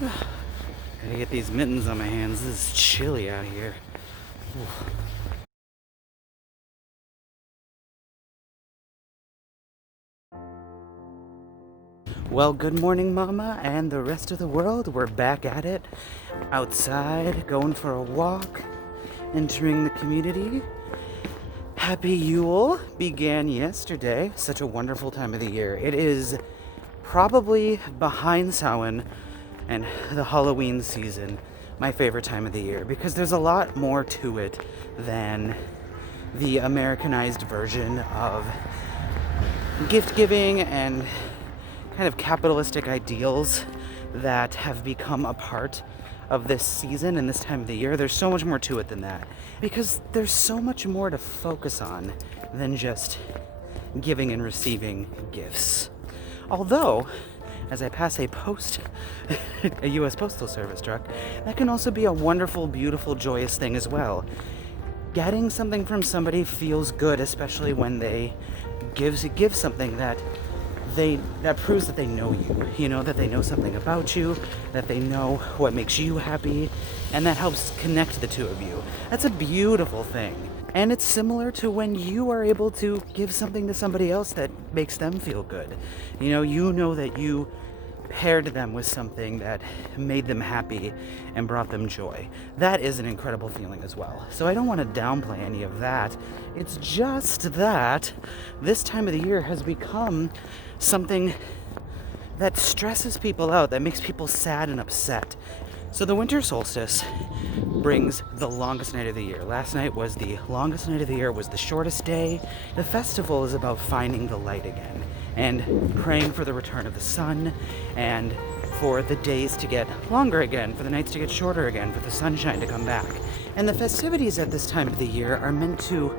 Gotta get these mittens on my hands. This is chilly out here. Oof. Well, good morning, Mama, and the rest of the world. We're back at it. Outside, going for a walk, entering the community. Happy Yule began yesterday. Such a wonderful time of the year. It is probably behind Samhain and the Halloween season my favorite time of the year because there's a lot more to it than the Americanized version of gift giving and kind of capitalistic ideals that have become a part of this season and this time of the year. There's so much more to it than that because there's so much more to focus on than just giving and receiving gifts. Although, as I pass a U.S. Postal Service truck, that can also be a wonderful, beautiful, joyous thing as well. Getting something from somebody feels good, especially when they give something that proves that they know you, that they know something about you, that they know what makes you happy, and that helps connect the two of you. That's a beautiful thing. And it's similar to when you are able to give something to somebody else that makes them feel good. You know that you paired them with something that made them happy and brought them joy. That is an incredible feeling as well. So I don't want to downplay any of that. It's just that this time of the year has become something that stresses people out, that makes people sad and upset. So the winter solstice brings the longest night of the year. Last night was the longest night of the year, was the shortest day. The festival is about finding the light again and praying for the return of the sun and for the days to get longer again, for the nights to get shorter again, for the sunshine to come back. And the festivities at this time of the year are meant to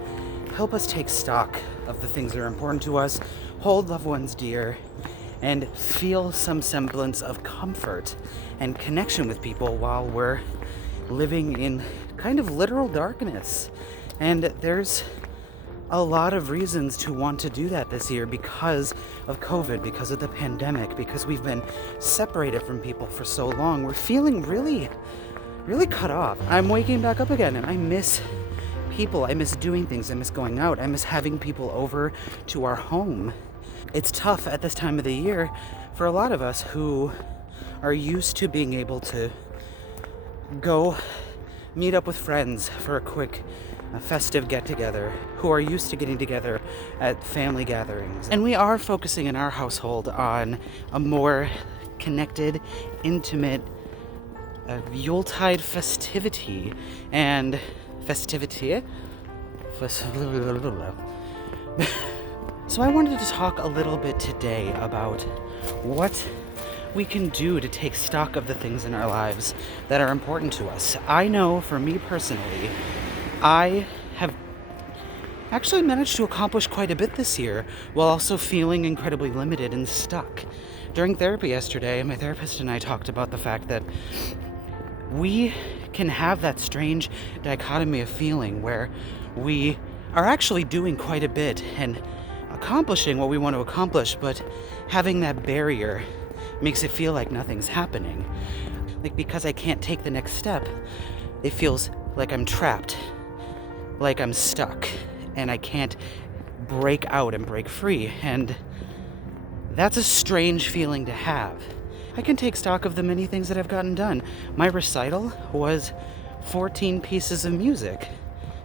help us take stock of the things that are important to us, hold loved ones dear, and feel some semblance of comfort and connection with people while we're living in kind of literal darkness. And there's a lot of reasons to want to do that this year because of COVID, because of the pandemic, because we've been separated from people for so long. We're feeling really, really cut off. I'm waking back up again and I miss people. I miss doing things. I miss going out. I miss having people over to our home. It's tough at this time of the year for a lot of us who are used to being able to go meet up with friends for a quick festive get-together, who are used to getting together at family gatherings. And we are focusing in our household on a more connected, intimate Yuletide festivity and festivity. So I wanted to talk a little bit today about what we can do to take stock of the things in our lives that are important to us. I know for me personally, I have actually managed to accomplish quite a bit this year while also feeling incredibly limited and stuck. During therapy yesterday, my therapist and I talked about the fact that we can have that strange dichotomy of feeling where we are actually doing quite a bit and accomplishing what we want to accomplish, but having that barrier makes it feel like nothing's happening. Like, because I can't take the next step, it feels like I'm trapped, like I'm stuck, and I can't break out and break free. And that's a strange feeling to have. I can take stock of the many things that I've gotten done. My recital was 14 pieces of music,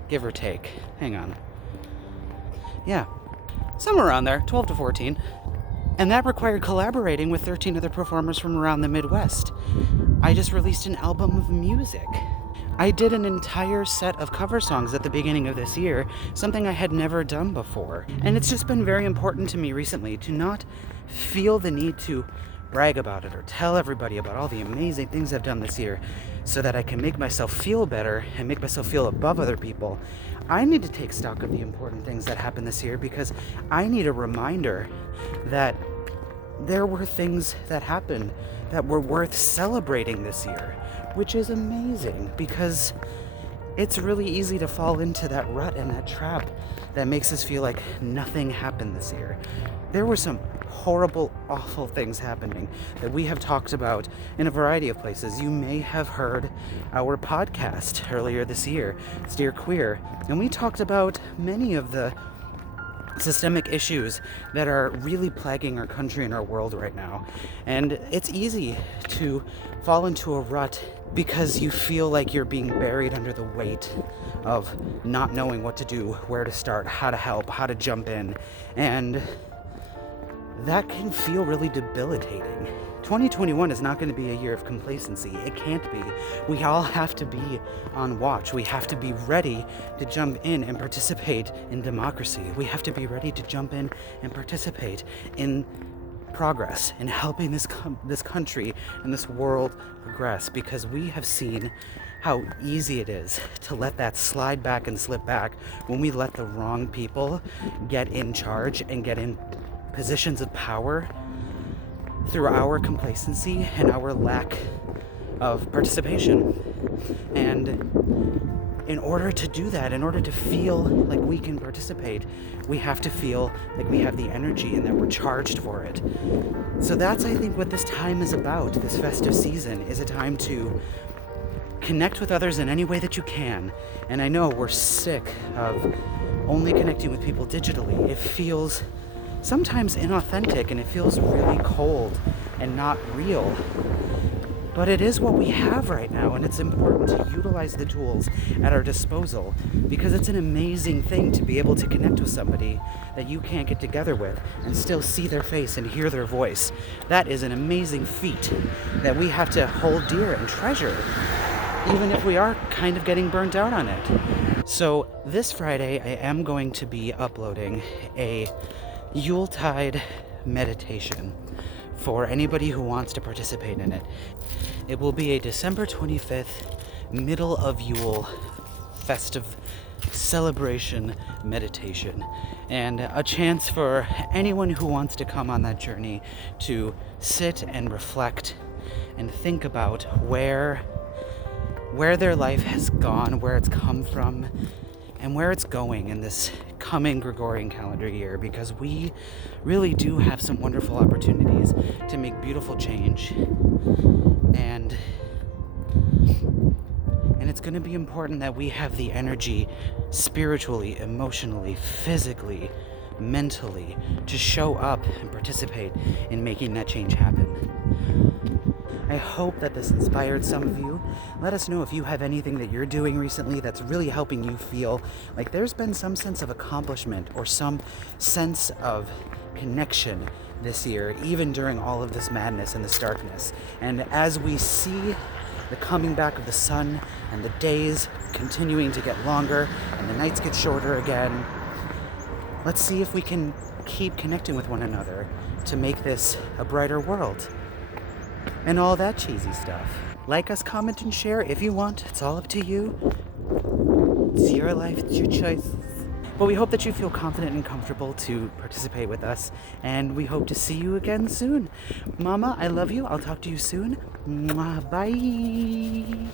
give or take. Hang on. Yeah, somewhere around there, 12 to 14. And that required collaborating with 13 other performers from around the Midwest. I just released an album of music. I did an entire set of cover songs at the beginning of this year, something I had never done before. And it's just been very important to me recently to not feel the need to brag about it or tell everybody about all the amazing things I've done this year so that I can make myself feel better and make myself feel above other people. I need to take stock of the important things that happened this year because I need a reminder that there were things that happened that were worth celebrating this year, which is amazing because it's really easy to fall into that rut and that trap that makes us feel like nothing happened this year. There were some horrible, awful things happening that we have talked about in a variety of places. You may have heard our podcast earlier this year, Steer Queer, and we talked about many of the systemic issues that are really plaguing our country and our world right now. And it's easy to fall into a rut because you feel like you're being buried under the weight of not knowing what to do, where to start, how to help, how to jump in. And that can feel really debilitating. 2021 is not going to be a year of complacency. It can't be. We all have to be on watch. We have to be ready to jump in and participate in democracy. We have to be ready to jump in and participate in progress, in helping this country and this world progress, because we have seen how easy it is to let that slide back and slip back when we let the wrong people get in charge and get in positions of power through our complacency and our lack of participation. And in order to do that, in order to feel like we can participate, we have to feel like we have the energy and that we're charged for it. So that's, I think, what this time is about. This festive season is a time to connect with others in any way that you can. And I know we're sick of only connecting with people digitally. It feels sometimes inauthentic and it feels really cold and not real. But it is what we have right now, and it's important to utilize the tools at our disposal, because it's an amazing thing to be able to connect with somebody that you can't get together with and still see their face and hear their voice. That is an amazing feat that we have to hold dear and treasure, even if we are kind of getting burnt out on it. So this Friday, I am going to be uploading a Yuletide meditation for anybody who wants to participate in it. It will be a December 25th, middle of Yule festive celebration meditation, and a chance for anyone who wants to come on that journey to sit and reflect and think about where their life has gone, where it's come from, and where it's going in this coming Gregorian calendar year, because we really do have some wonderful opportunities to make beautiful change. And it's going to be important that we have the energy spiritually, emotionally, physically, mentally to show up and participate in making that change happen. I hope that this inspired some of you. Let us know if you have anything that you're doing recently that's really helping you feel like there's been some sense of accomplishment or some sense of connection this year, even during all of this madness and this darkness. And as we see the coming back of the sun and the days continuing to get longer and the nights get shorter again, let's see if we can keep connecting with one another to make this a brighter world. And all that cheesy stuff. Like us, comment, and share if you want. It's all up to you. It's your life, it's your choices. But we hope that you feel confident and comfortable to participate with us, and we hope to see you again soon. Mama, I love you. I'll talk to you soon. Mwah, bye.